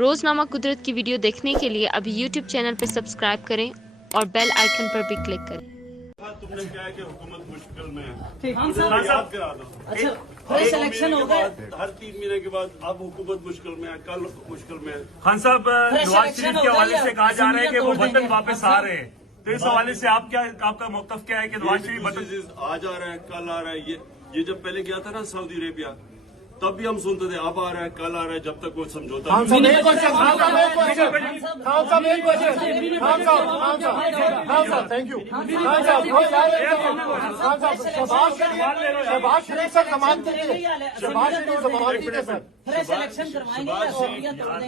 روزنامہ قدرت کی ویڈیو دیکھنے کے لیے ابھی یوٹیوب چینل پر سبسکرائب کریں اور بیل آئیکن پر بھی کلک کریں۔ تم نے کہا کہ حکومت مشکل میں ہے، یاد کرا دو۔ فریش الیکشن ہو گئے، ہر 3 مہینے کے بعد اب حکومت مشکل میں ہے، کل مشکل میں ہے۔ خان صاحب، نواز شریف کے حوالے سے کہا جا رہا ہے کہ وہ وطن واپس آ رہے ہیں، تو اس حوالے سے آپ کا موقف کیا ہے کہ نواز شریف وطن آج آ رہا ہے، کل آ رہا ہے؟ یہ جب پہلے گیا تھا نا سعودی عربیہ، تب بھی ہم سنتے تھے اب آ رہا ہے، کل آ رہا ہے، جب تک وہ سمجھوتا نہیں۔ فریش الیکشن کروائیں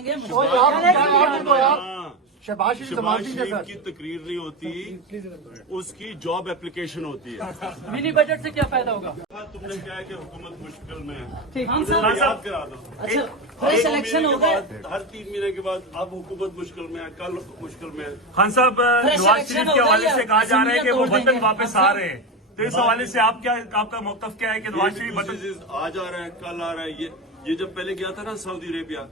گے، شہباز شریف کی تقریر نہیں ہوتی، اس کی جاب اپلیکیشن ہوتی ہے۔ منی بجٹ سے کیا فائدہ ہوگا؟ تم نے کہا کہ حکومت مشکل میں ہے، یاد کرا دو۔ فریش الیکشن ہو گئے، ہر 3 مہینے کے بعد اب حکومت مشکل میں ہے، کل مشکل میں ہے۔ خان صاحب، نواز شریف کے حوالے سے کہا جا رہا ہے کہ وہ وطن واپس آ رہے ہیں، تو اس حوالے سے آپ کا موقف کیا ہے کہ نواز شریف وطن آج آ رہا ہے، کل آ رہا ہے؟ یہ جب پہلے گیا تھا نا سعودی عربیہ،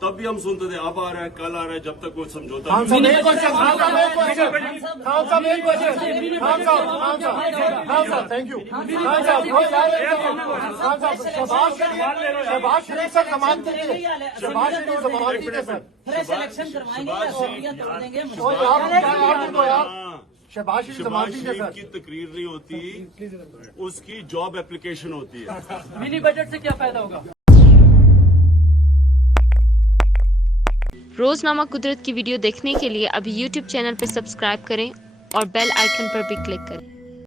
تب بھی ہم سنتے تھے اب آ رہا ہے، کل آ رہا ہے، جب تک وہ سمجھوتا نہیں۔ فریش الیکشن کروائیں گے، شہباز شریف کی تقریر نہیں ہوتی، اس کی جاب اپلیکیشن ہوتی ہے۔ منی بجٹ سے کیا فائدہ ہوگا؟ روزنامہ قدرت کی ویڈیو دیکھنے کے لیے ابھی یوٹیوب چینل پر سبسکرائب کریں اور بیل آئیکن پر بھی کلک کریں۔